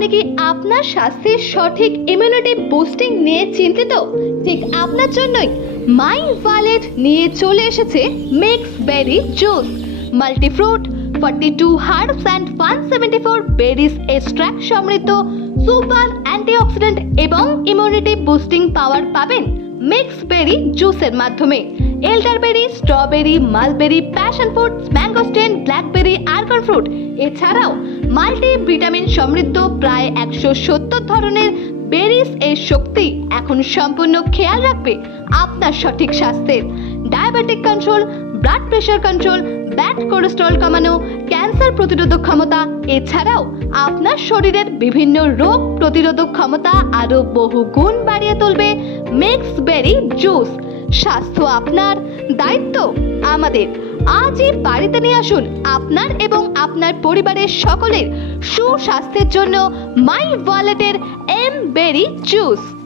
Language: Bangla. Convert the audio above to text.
আপনি কি আপনার স্বাস্থ্যের সঠিক ইমিউনিটি বুস্টিং নিয়ে চিন্তিত। ঠিক আপনার জন্যই মাই ওয়ালেট নিয়ে চলে এসেছে mix berry juice multifruit forty two herbs and one seventy four berries extract সমৃদ্ধ সুপার অ্যান্টিঅক্সিডেন্ট এবং ইমিউনিটি বুস্টিং পাওয়ার পাবেন মিক্স বেরি জুসের মাধ্যমে। Elderberry strawberry mulberry passion fruit mangosteen blackberry argan fruit এছাড়াও মাল্টি ভিটামিন সমৃদ্ধ, প্রায় একশো সত্তর ধরনের বেরিস এর শক্তি এখন সম্পূর্ণ খেয়াল রাখবে আপনার সঠিক স্বাস্থ্যের। Diabetic control, blood pressure control, bad cholesterol কমানো, ক্যান্সার প্রতিরোধক ক্ষমতা, এছাড়াও আপনার শরীরের বিভিন্ন রোগ প্রতিরোধক ক্ষমতা আরও বহু গুণ বাড়িয়ে তুলবে মিক্স বেরি জুস। স্বাস্থ্য আপনার দায়িত্ব আমাদের। আজই বাড়িতে নিয়ে আসুন আপনার এবং আপনার পরিবারের সকলের সুস্বাস্থ্যের জন্য মাই ওয়ালেটের এম বেরি জুস।